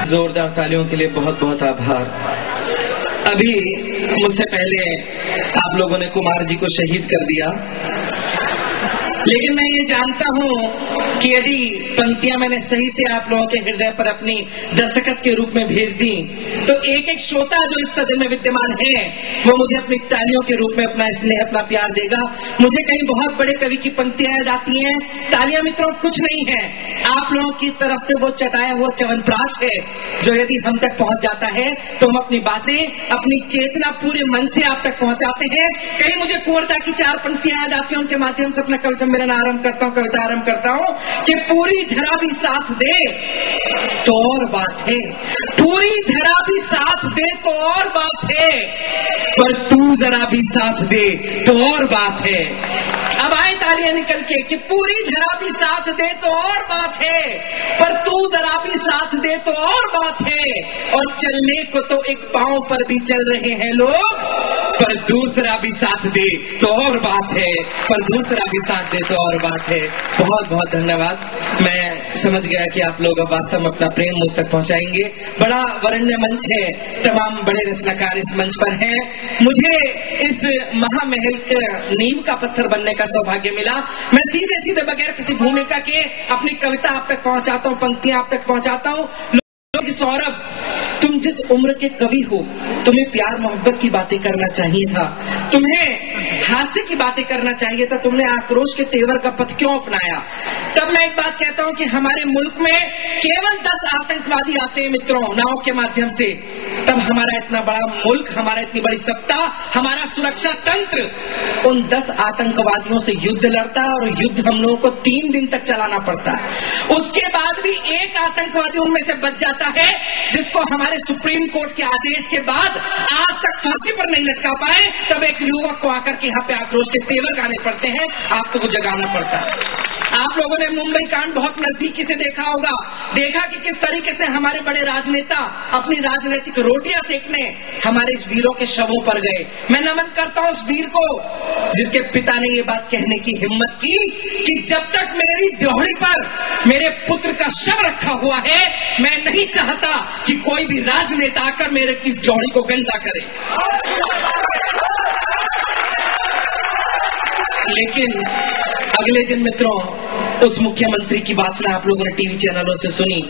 जोरदार तालियों के लिए बहुत बहुत आभार। अभी मुझसे पहले आप लोगों ने कुमार जी को शहीद कर दिया, लेकिन मैं ये जानता हूं कि यदि पंक्तियां मैंने सही से आप लोगों के हृदय पर अपनी दस्तखत के रूप में भेज दी तो एक एक श्रोता जो इस सदन में विद्यमान है वो मुझे अपनी तालियों के रूप में अपना स्नेह अपना प्यार देगा। मुझे कहीं बहुत बड़े कवि की पंक्तियां याद आती हैं। तालियां मित्रों कुछ नहीं है, आप लोगों की तरफ से वो चटाया हुआ च्यवनप्राश है जो यदि हम तक पहुंच जाता है तो हम अपनी बातें अपनी चेतना पूरे मन से आप तक पहुंचाते हैं। कहीं मुझे कुंवरदा की 4 पंक्तियां याद आती हैं, उनके माध्यम से अपना कवि सम्मेलन आरंभ करता हूं, कविता आरंभ करता हूं कि पूरी धरा भी साथ दे तो और बात है, पूरी धरा भी साथ दे तो और बात है, पर तू जरा भी साथ दे तो और बात है। अब आए तालियां निकल के कि पूरी धरा भी साथ दे तो और बात है, पर तू जरा भी साथ दे तो और बात है। और चलने को तो एक पांव पर भी चल रहे हैं लोग, पर दूसरा भी साथ दे तो और बात है, पर दूसरा भी साथ दे तो और बात है। बहुत बहुत धन्यवाद। मैं समझ गया कि आप लोग अब वास्तव में अपना प्रेम मुझ तक पहुंचाएंगे। बड़ा वरेण्य मंच है, तमाम बड़े रचनाकार इस मंच पर हैं। मुझे इस महामहल के नींव का पत्थर बनने का सौभाग्य मिला। मैं सीधे सीधे बगैर किसी भूमिका के अपनी कविता आप तक पहुंचाता हूं, पंक्तियां आप तक पहुंचाता हूं। सौरभ, तुम जिस उम्र के कवि हो तुम्हें प्यार मोहब्बत की बातें करना चाहिए था, तुम्हें हास्य की बातें करना चाहिए था, तुमने आक्रोश के तेवर का पथ क्यों अपनाया? तब मैं एक बात कहता हूं कि हमारे मुल्क में केवल 10 आतंकवादी आते हैं मित्रों नाव के माध्यम से, तब हमारा इतना बड़ा मुल्क, हमारा इतनी बड़ी सत्ता, हमारा सुरक्षा तंत्र उन 10 आतंकवादियों से युद्ध लड़ता है और युद्ध हम लोगों को 3 दिन तक चलाना पड़ता है। उसके बाद भी एक आतंकवादी उनमें से बच जाता है जिसको हमारे सुप्रीम कोर्ट के आदेश के बाद आज तक फांसी पर नहीं लटका पाए। तब एक युवक को आकर के यहाँ पे आक्रोश के तेवर गाने पड़ते हैं, आपको वो जगाना पड़ता है। आप लोगों ने मुंबई कांड बहुत नजदीकी से देखा होगा, देखा कि किस तरीके से हमारे बड़े राजनेता अपनी राजनीतिक रोटियां सेकने हमारे वीरों के शवों पर गए। मैं नमन करता हूं उस वीर को जिसके पिता ने ये बात कहने की हिम्मत की कि जब तक मेरी ड्योढ़ी पर मेरे पुत्र का शव रखा हुआ है मैं नहीं चाहता कि कोई भी राजनेता आकर मेरे की ड्योढ़ी को गंदा करे। लेकिन अगले दिन मित्रों उस मुख्यमंत्री की वाचना आप लोगों ने टीवी चैनलों से सुनी।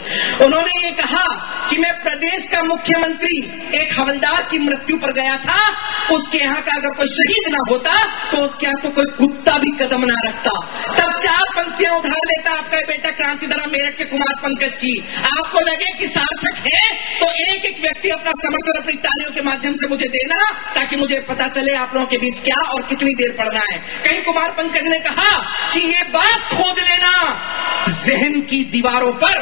उन्होंने ये कहा कि मैं प्रदेश का मुख्यमंत्री एक हवलदार की मृत्यु पर गया था, उसके यहाँ का अगर कोई शहीद ना होता तो उसके यहाँ तो कोई कुत्ता भी कदम ना रखता। तब 4 पंक्तियां उधार लेता आपका बेटा क्रांतिधरा मेरठ के कुमार पंकज की। आपको लगे कि सार्थक है तो एक एक व्यक्ति अपना समर्थन अपनी तालियों के माध्यम से मुझे देना ताकि मुझे पता चले आप लोगों के बीच क्या और कितनी देर पढ़ना है। कहीं कुमार पंकज ने कहा कि ये बात खोद लेना जहन की दीवारों पर,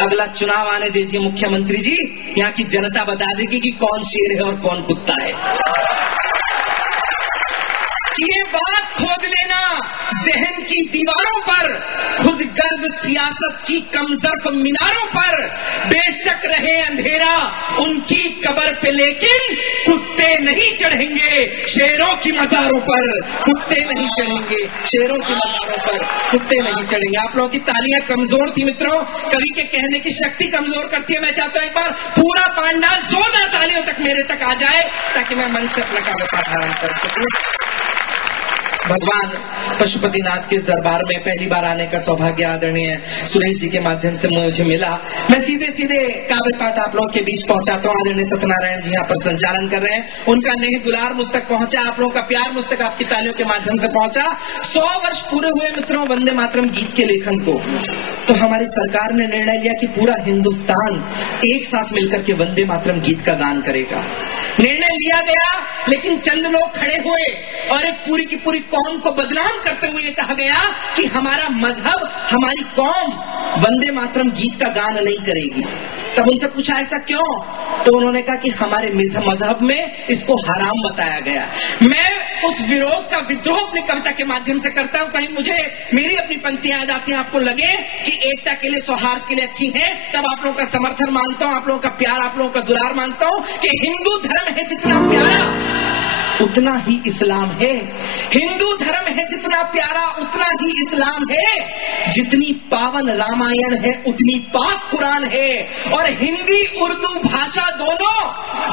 अगला चुनाव आने दीजिए मुख्यमंत्री जी, यहाँ की जनता बता देगी कि कौन शेर है और कौन कुत्ता है। ये बात खोद लेना जहन की दीवारों पर, खुद गर्ज सियासत की कमजरफ मीनारों पर, बेशक रहे अंधेरा उनकी कब्र पे लेकिन कुत्ते नहीं चढ़ेंगे शेरों की मज़ारों पर, कुत्ते नहीं चढ़ेंगे शेरों की मज़ारों पर, कुत्ते नहीं चढ़ेंगे। आप लोगों की तालियां कमजोर थी मित्रों, कवि के कहने की शक्ति कमजोर करती है। मैं चाहता हूं एक बार पूरा पांडाल जोरदार तालियों तक मेरे तक आ जाए ताकि मैं मन से अपना कार्य पाठारण कर सकूं। भगवान पशुपतिनाथ के इस दरबार में पहली बार आने का सौभाग्य आदरणीय सुरेश जी के माध्यम से मुझे मिला। मैं सीधे सीधे काव्य पाठ आप लोगों के बीच पहुंचाता हूँ। आदरणीय सत्यनारायण जी यहाँ पर संचालन कर रहे हैं, उनका नेह दुलार मुझ तक पहुंचा, आप लोगों का प्यार मुझ तक आपकी तालियों के माध्यम से पहुंचा। 100 वर्ष पूरे हुए मित्रों वंदे मातरम गीत के लेखन को, तो हमारी सरकार ने निर्णय लिया कि पूरा हिंदुस्तान एक साथ मिलकर के वंदे मातरम गीत का गान करेगा। निर्णय लिया गया लेकिन चंद लोग खड़े हुए और एक पूरी की पूरी कौम को बदनाम करते हुए कहा गया कि हमारा मजहब हमारी कौम वंदे मातरम गीत का गान नहीं करेगी। तब उनसे पूछा ऐसा क्यों, तो उन्होंने कहा कि हमारे मजहब में इसको हराम बताया गया। मैं उस विरोध का विद्रोह अपनी कविता के माध्यम से करता हूं। कहीं मुझे मेरी अपनी पंक्तियां याद आती हैं, आपको लगे कि एकता के लिए सौहार्द के लिए अच्छी है, तब आप लोगों का समर्थन मांगता हूं, आप लोगों का प्यार आप लोगों का दुलार मांगता हूं कि हिंदू धर्म है जितना प्यारा उतना ही इस्लाम है। हिंदू धर्म है जितना प्यारा उतना ही इस्लाम है। जितनी पावन रामायण है उतनी पाक कुरान है। और हिंदी उर्दू भाषा दोनों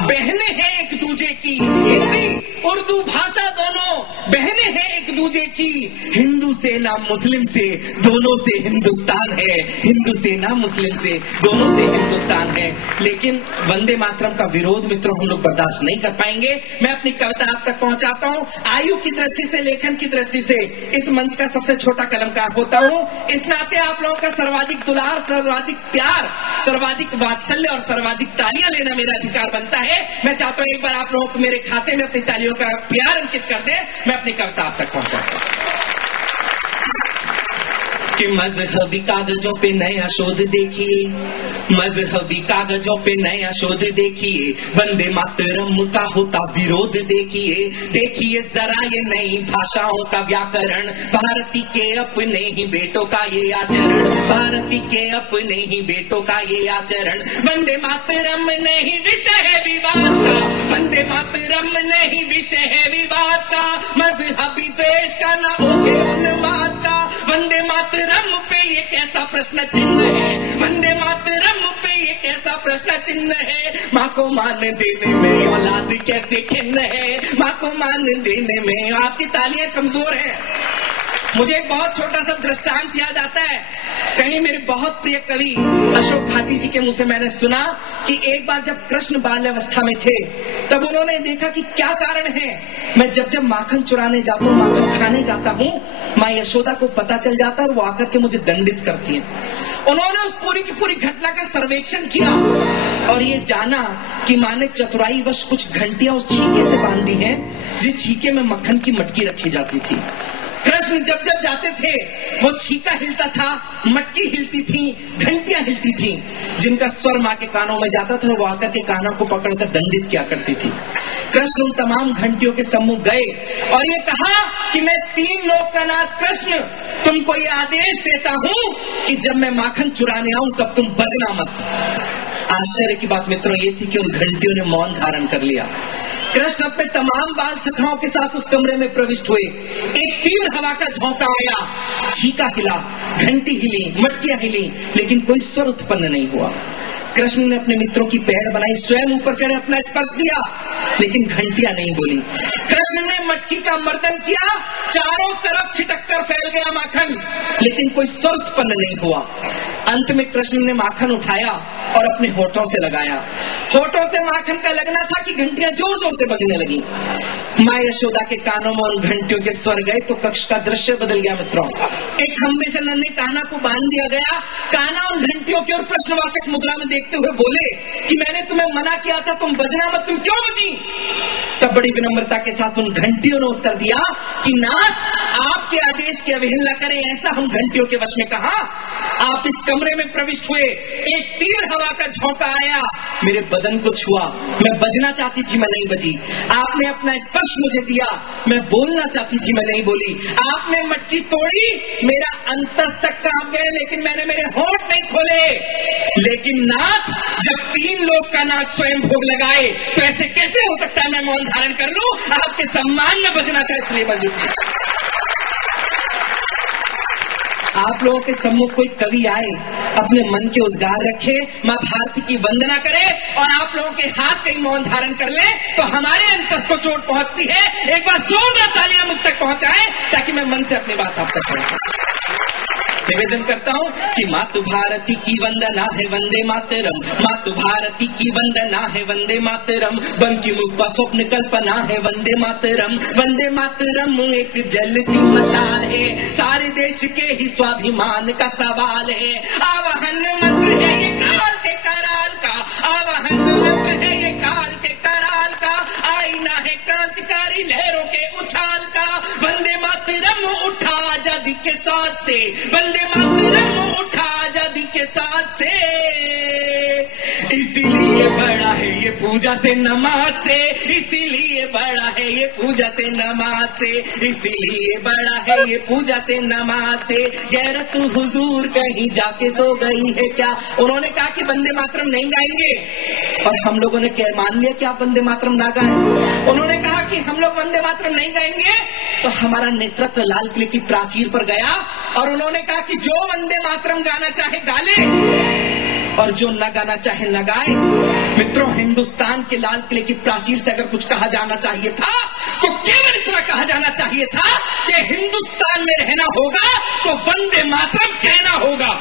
बहनें हैं एक दूजे की। हिंदी उर्दू भाषा दोनों बहनें हैं एक दूजे की। हिंदू से ना मुस्लिम से, दोनों से हिंदुस्तान है। हिंदू से ना मुस्लिम से, दोनों से हिंदुस्तान है। लेकिन वंदे मातरम का विरोध मित्रों हम लोग बर्दाश्त नहीं कर पाएंगे। मैं अपनी कविता आप तक पहुंचाता हूं। आयु की दृष्टि से, लेखन की दृष्टि से इस मंच का सबसे छोटा कलमकार होता हूं। इस नाते आप लोगों का सर्वाधिक दुलार, सर्वाधिक प्यार, सर्वाधिक वात्सल्य और सर्वाधिक तालियां लेना मेरा अधिकार बनता है। मैं चाहता हूं एक बार आप लोगों को मेरे खाते में अपनी तालियों का प्यार अंकित कर दे। मैं अपनी कविता आप तक पहुंचाता हूं कि मजहबी कागजों पे नया शोध देखिए, मजहबी कागजों पे नया शोध देखिए, वंदे मातरम का होता विरोध देखिए। देखिए जरा ये नई भाषाओं का व्याकरण, भारती के अपने ही बेटों का ये आचरण, भारती के अपने ही बेटों का ये आचरण। वंदे मातरम नहीं विषय है विवाद का, वंदे मातरम नहीं विषय है विवाद का, मजहबी द्वेष का न ओझे उन्माद का। वंदे मातरम पे ये कैसा प्रश्न चिन्ह है, वंदे मातरम पे ये कैसा प्रश्न चिन्ह है। माँ को मान देने में औलाद कैसे खिन्न है, माँ को मान देने में। आपकी तालियां कमजोर हैं। मुझे एक बहुत छोटा सा दृष्टांत याद आता है। कहीं मेरे बहुत प्रिय कवि अशोक भाटी जी के मुंह से मैंने सुना कि एक बार जब कृष्ण बाल्यावस्था में थे तब उन्होंने देखा कि क्या कारण है। मैं जब जब माखन चुराने जाता हूँ, माखन खाने जाता हूँ, माँ यशोदा को पता चल जाता है और वो आकर के मुझे दंडित करती है। उन्होंने उस पूरी की पूरी घटना का सर्वेक्षण किया और ये जाना कि माँ ने चतुराई वश कुछ घंटियां उस छीके से बांध दी हैं जिस छीके में मक्खन की मटकी रखी जाती थी। कृष्ण जब जब जाते थे वो छीका हिलता था, मटकी हिलती थी, घंटियां हिलती थी। जिनका स्वर माँ के कानों में जाता था वो आकर के कानों को पकड़कर दंडित किया करती थी। कृष्ण उन तमाम घंटियों के सम्मुख गए और ये कहा कि मैं तीन लोक का नाथ कृष्ण तुमको ये आदेश देता हूँ कि जब मैं माखन चुराने आऊं तब तुम बजना मत। आश्चर्य की बात मित्रों ये थी कि उन घंटियों ने मौन धारण कर लिया। कृष्ण अपने तमाम बाल सखाओं के साथ उस कमरे में प्रविष्ट हुए। एक तीव्र हवा का झोंका आया, छीका हिला, घंटी हिली, मटकियां हिली, लेकिन कोई स्वर उत्पन्न नहीं हुआ। कृष्ण ने अपने मित्रों की पैड़ बनाई, स्वयं ऊपर चढ़े अपना स्पर्श दिया, लेकिन घंटियां नहीं बोली। कृष्ण ने मटकी का मर्दन किया, चारों तरफ छिटक कर फैल गया माखन, लेकिन कोई स्वर उत्पन्न नहीं हुआ। अंत में कृष्ण ने माखन उठाया और अपने होठों से लगाया। होठों से माखन का लगना था कि घंटियां जोर जोर से बजने लगी। माँ यशोदा के कानों में उन घंटियों के स्वर गए तो कक्ष का दृश्य बदल गया मित्रों। एक खंबे से नन्हे कान्हा को बांध दिया गया। कान्हा उन घंटियों की ओर प्रश्नवाचक मुद्रा में देखते हुए बोले कि मैंने तुम्हें मना किया था, तुम बजना मत, तुम क्यों बजी? तब बड़ी विनम्रता के साथ उन घंटियों ने उत्तर दिया कि नाथ आपके आदेश की अवहेलना करें ऐसा हम घंटियों के वश में कहा। आप इस कमरे में प्रविष्ट हुए, एक तीव्र हवा का झोंका आया, मेरे बदन को छुआ, मैं बजना चाहती थी मैं नहीं बजी। आपने अपना स्पर्श मुझे दिया, मैं बोलना चाहती थी मैं नहीं बोली। आपने मटकी तोड़ी, मेरा अंतस्तक कांप गए, लेकिन मैंने मेरे होंठ नहीं खोले। लेकिन नाथ जब तीन लोग का नाथ स्वयं भोग लगाए तो ऐसे कैसे हो सकता है मैं मौन धारण कर लूं? आपके सम्मान में बजना था इसलिए बजी। आप लोगों के सम्मुख कोई कवि आए, अपने मन के उद्गार रखे, माँ भारती की वंदना करे और आप लोगों के हाथ कहीं मौन धारण कर ले तो हमारे अंतस को चोट पहुंचती है। एक बार जोरदार तालियां मुझ तक पहुंचाएं ताकि मैं मन से अपनी बात आप तक पहुंचा। निवेदन करता हूँ कि मातु भारती की वंदना है वंदे मातरम, मातु भारती की वंदना है वंदे मातरम, बंकिम का स्वप्न कल्पना है वंदे मातरम। वंदे मातरम एक जलती मशाल है, सारे देश के ही स्वाभिमान का सवाल है। आवाहन मंत्र है ये काल के कराल का, आवाहन मंत्र है ये काल के कराल का, आईना है क्रांतिकारी लहरों के उछाल का। वंदे मातरम उठा आजादी के साथ से, वंदे मातरम उठा आजादी के साथ से, इसीलिए बड़ा है ये पूजा से नमाज से, इसीलिए बड़ा है ये पूजा से नमाज से, इसीलिए बड़ा है ये पूजा से नमाज से। गैरत हुजूर कहीं जाके सो गई है क्या? उन्होंने कहा कि वंदे मातरम नहीं गाएंगे, और हम लोगों ने क्या मान लिया कि आप वंदे मातरम ना गाएं। उन्होंने कहा कि हम लोग वंदे मातरम नहीं गाएंगे, तो हमारा नेतृत्व लाल किले की प्राचीर पर गया और उन्होंने कहा कि जो वंदे मातरम गाना चाहे गा ले और जो न गाना चाहे न गाए। मित्रों, हिंदुस्तान के लाल किले की प्राचीर से अगर कुछ कहा जाना चाहिए था तो केवल इतना कहा जाना चाहिए था कि हिंदुस्तान में रहना होगा तो वंदे मातरम कहना होगा।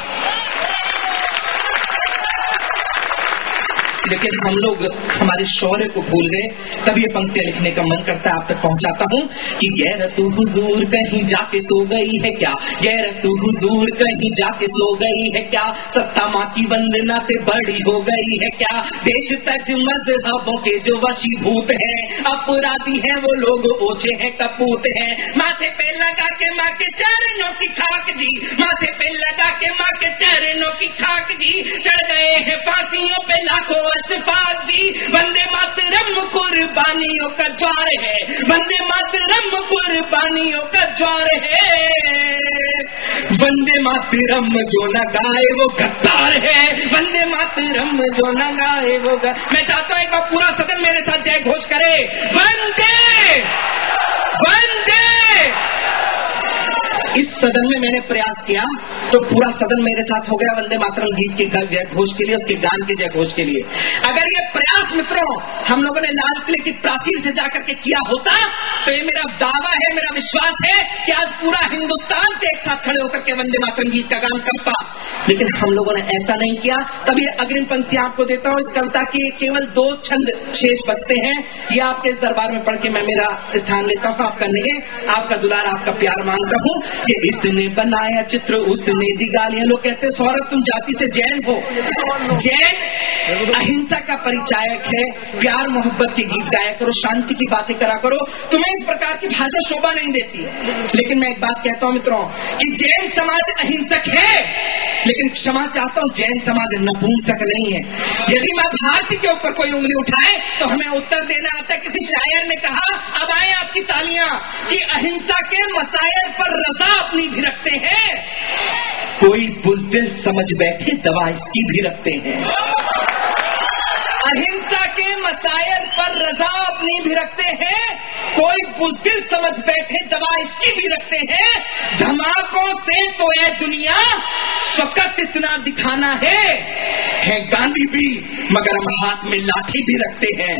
लेकिन हम लोग हमारे शौर्य को भूल गए। तब ये पंक्तियां लिखने का मन करता है, आप तक पहुंचाता हूं कि गैरत हुजूर कहीं जाके सो गई है क्या, गैरत हुजूर कहीं जाके सो गई है क्या, सत्ता माँ की वंदना से बड़ी हो गई है क्या, देश तज मजहबों के जो वशीभूत हैं, अपराधी हैं वो लोग ओछे हैं कपूत हैं, माथे पे लगा के माँ के चरणों की खाक जी, माथे पे लगा के माँ के चरणों की खाक जी, चढ़ गए हैं फांसियों पे लाखों अशफाक जी। वंदे मातरम कुर्बानियों का ज्वार है, वंदे मातरम कुर्बानियों का ज्वार है, वंदे मातरम जो न गाए वो गद्दार है, वंदे मातरम जो न गाए वो मैं चाहता हूं एक बार पूरा सदन मेरे साथ जय घोष करे, वंदे वंदे। इस सदन में मैंने प्रयास किया तो पूरा सदन मेरे साथ हो गया वंदे मातरम गीत के जय घोष के लिए, उसके गान के जय घोष के लिए। अगर ये प्रयास मित्रों हम लोगों ने लाल किले की प्राचीर से जाकर के किया होता तो ये मेरा दावा है, मेरा विश्वास है कि आज पूरा हिंदुस्तान के एक साथ खड़े होकर के वंदे मातरम गीत का गान करता। लेकिन हम लोगों ने ऐसा नहीं किया। तब ये अग्रिम पंक्ति आपको देता हूं। इस कविता के केवल 2 छंद शेष बचते हैं, ये आपके इस दरबार में पढ़ के मैं मेरा स्थान लेता हूं। आपका नेह, आपका दुलार, आपका प्यार मांगता हूं कि इसने बनाया चित्र उसने दी गालियां। लोग कहते हैं सौरभ तुम जाति से जैन हो। जैन अहिंसा का परिचायक है, प्यार मोहब्बत के गीत गाया करो, शांति की बातें करा करो, तुम्हें इस प्रकार की भाषा शोभा नहीं देती। लेकिन मैं एक बात कहता हूं मित्रों कि जैन समाज अहिंसक है, लेकिन क्षमा चाहता हूं जैन समाज नपुंसक नहीं है। यदि मां भारती के ऊपर कोई उंगली उठाए तो हमें उत्तर देना आता है। किसी शायर ने कहा, अब आए आपकी तालियां, कि अहिंसा के मसायल पर रजा अपनी भी रखते हैं, कोई बुज़दिल समझ बैठे दवा इसकी भी रखते हैं। अहिंसा के मसायल पर रजा अपनी भी रखते हैं, कोई बुज़दिल समझ बैठे दवा इसकी भी रखते हैं। धमाकों से तो ये दुनिया फकत इतना दिखाना है गांधी भी मगर हम हाथ में लाठी भी रखते हैं,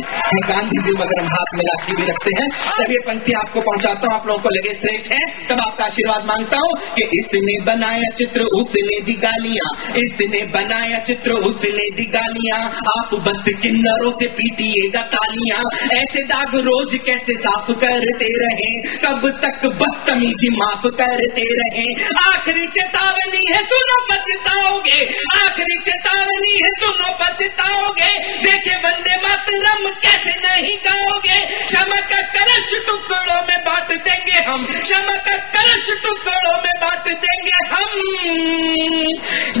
गांधी भी मगर हम हाथ में लाठी भी रखते हैं। तब ये पंक्ति आपको पहुंचाता हूं, आप लोगों को लगे श्रेष्ठ है, तब आपका आशीर्वाद मांगता हूं कि इसने बनाया चित्र उसने दी गालियां, इसने बनाया चित्र उसने दी गालियां, आप बस किन्नरों से पीटिएगा तालियां, ऐसे दाग रोज कैसे साफ करते रहे, कब तक बदतमीजी माफ करते रहे, आखिरी चेतावनी है सुनो पछताओगे, आखिरी चेतावनी है सुनो पछताओगे, देखे वंदे मातरम कैसे नहीं गाओगे, क्षमा का कलश टुकड़ों में बांट देंगे हम, क्षमा का कलश टुकड़ों में बांट देंगे हम,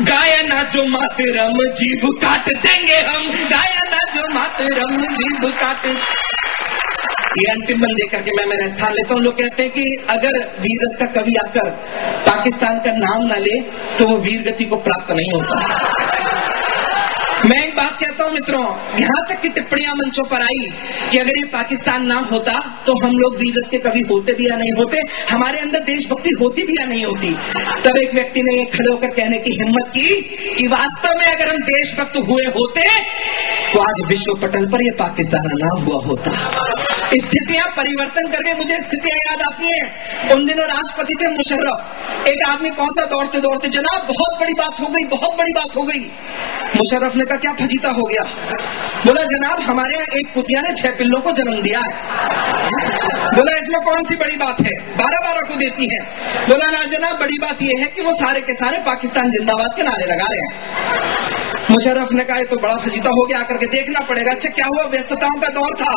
गाया ना जो मातरम जीभ काट देंगे हम, गाया ना जो मातरम जीभ काट। ये अंतिम बंद देकर के मैं मेरा स्थान लेता हूँ। लोग कहते हैं कि अगर वीर रस का कवि आकर पाकिस्तान का नाम ना ले तो वो वीर गति को प्राप्त नहीं होता। मैं एक बात कहता हूँ मित्रों, यहाँ तक की टिप्पणियां मंचों पर आई कि अगर ये पाकिस्तान ना होता तो हम लोग वीर रस के कवि होते भी या नहीं होते, हमारे अंदर देशभक्ति होती भी या नहीं होती। तब एक व्यक्ति ने ये खड़े होकर कहने की हिम्मत की कि वास्तव में अगर हम देशभक्त हुए होते तो आज विश्व पटल पर ये पाकिस्तान ना हुआ होता। स्थितियां परिवर्तन करके मुझे स्थितियां याद आती हैं। उन दिनों राष्ट्रपति थे मुशर्रफ, एक आदमी पहुंचा दौड़ते दौड़ते, जनाब बहुत बड़ी बात हो गई, बहुत बड़ी बात हो गई। मुशर्रफ ने कहा क्या फजीता हो गया? बोला जनाब हमारे यहाँ एक कुतिया ने 6 पिल्लों को जन्म दिया है। बोला इसमें कौन सी बड़ी बात है, 12-12 को देती है। बोला ना जनाब बड़ी बात यह है कि वो सारे के सारे पाकिस्तान जिंदाबाद के नारे लगा रहे हैं। मुशर्रफ ने कहा तो बड़ा फजीता हो गया, आकर के देखना पड़ेगा। अच्छा क्या हुआ? व्यस्तताओं का दौर था,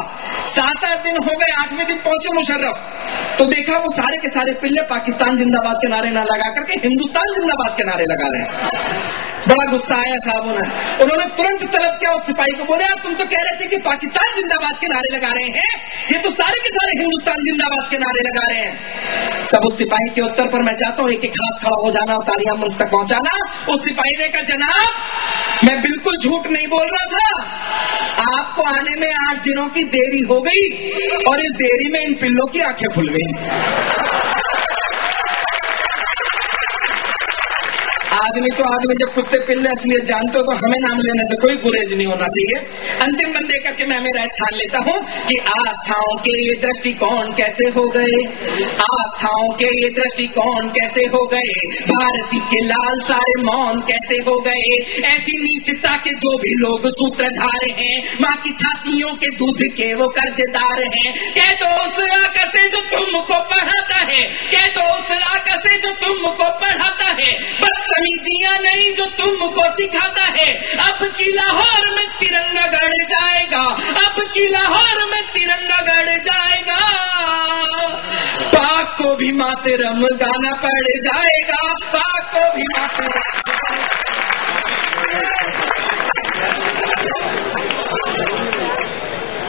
7-8 दिन हो गए, 8वें दिन पहुंचे मुशर्रफ तो देखा वो सारे के सारे पिल्ले पाकिस्तान जिंदाबाद के नारे ना लगा करके हिंदुस्तान जिंदाबाद के नारे लगा रहे हैं। बड़ा गुस्सा आया साहबों ने, उन्होंने तुरंत तलब किया उस सिपाही को, बोले तुम तो कह रहे थे कि पाकिस्तान जिंदाबाद के नारे लगा रहे हैं, ये तो सारे के सारे हिंदुस्तान जिंदाबाद के नारे लगा रहे हैं। तब उस सिपाही के उत्तर पर मैं चाहता हूँ एक एक हाथ खड़ा हो जाना और तालियां मंच तक पहुंचाना। उस सिपाही ने कहा जनाब मैं बिल्कुल झूठ नहीं बोल रहा था, आपको आने में 8 दिनों की देरी हो गई और इस देरी में इन पिल्लों की आंखें खुल गई। आदमी तो आदमी, जब कुत्ते पिल्ले असलियत जानते हो तो हमें नाम लेने से कोई गुरेज नहीं होना चाहिए। अंतिम बंदे करके मैं मेरा स्थान लेता हूँ कि आस्थाओं के ये दृष्टिकोण कैसे हो गए, आस्थाओं के ये दृष्टिकोण कैसे हो गए, भारती के लाल सारे मौन कैसे हो गए, ऐसी नीचता के जो भी लोग सूत्रधार हैं, माँ की छातियों के दूध के वो कर्जदार हैं। कह दो उस आका से जो तुमको पढ़ाता है, कह दो उस आका से जो तुमको पढ़ाता है, बदतमीजियां नहीं जो तुमको सिखाता है। अब की लाहौर में तिरंगा गड़ जाएगा, अब की लाहौर में तिरंगा गड़ जाएगा, पाक को भी मातरम गाना पड़ जाएगा, पाक को भी मातरम।